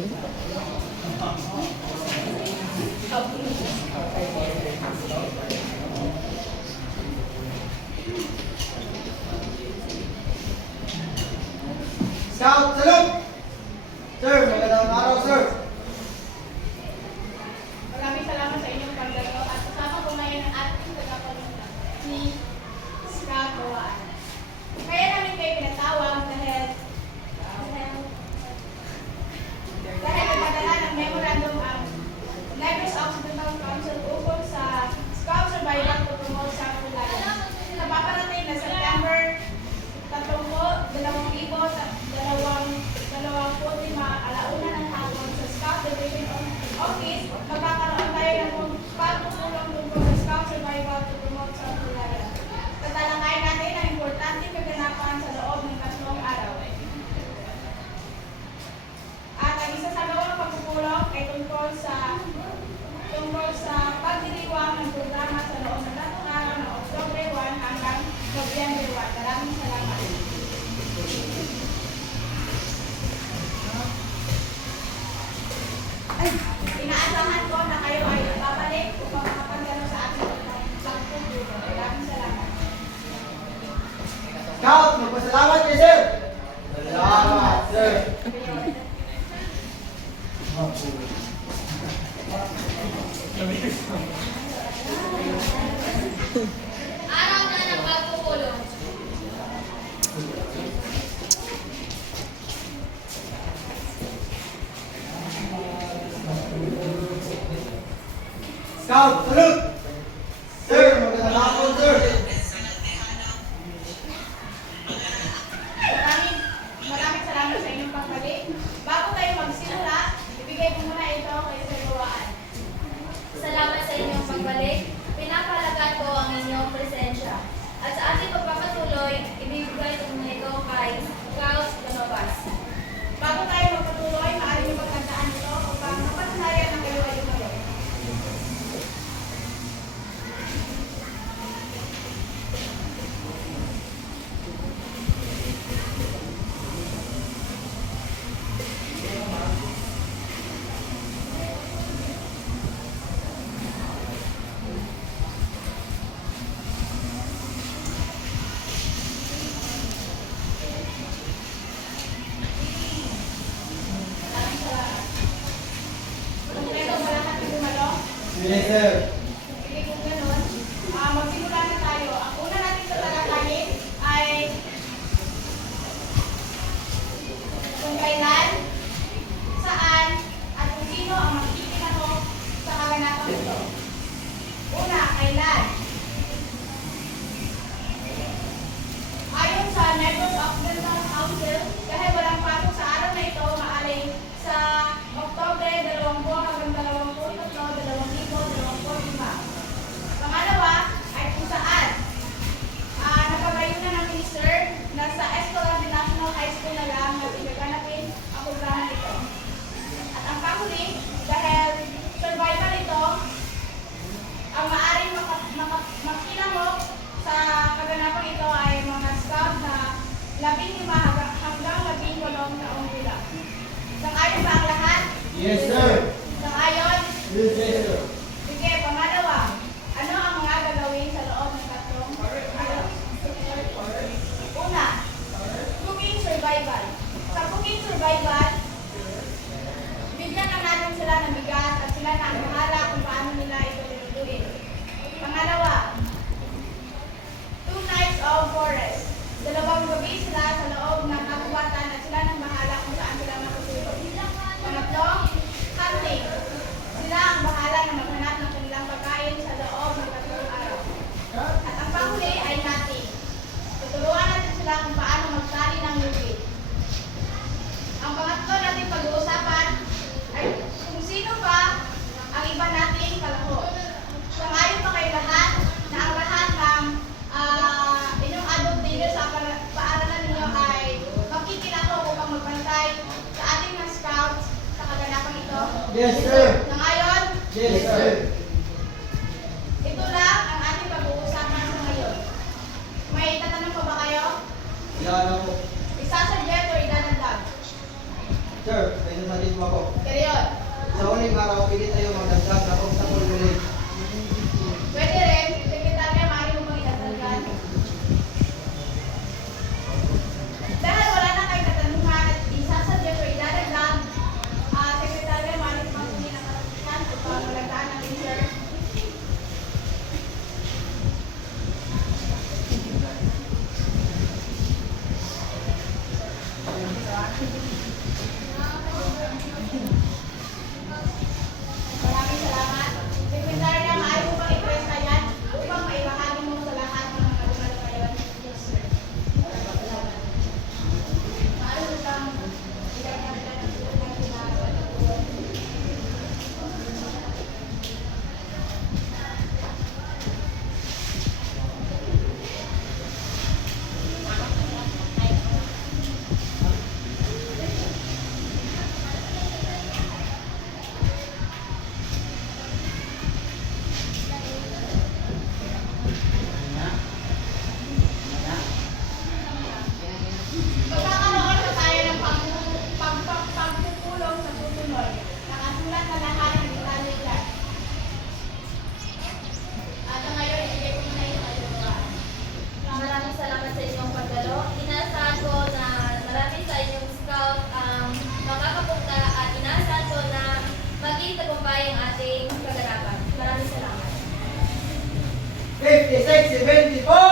Thank you. problema lugar. Maraming salamat. Ay, inaasahan ko na kayo ay babalik upang sa atin ng pagpupulo. Maraming salamat. Scout, magpasalamat kayo, sir. Salamat, sir. Thank you. South Loop. Yes, sir. survival. Sa cooking survival, bigyan na natin sila ng bigas at sila na ang kung paano nila ito lulutuin. Pangalawa, two nights of forest. Dalawang gabi sila Yes, sir. Sangayon? Yes, sir. Ito lang ang ating pag-uusapan sa ngayon. May tatanong pa ba kayo? Wala na po. Isasuggest or idanagdag? Sir, may naman din po ako. Carry. Sa huling araw, pilit tayo magdagdag na kung sa 56, 74.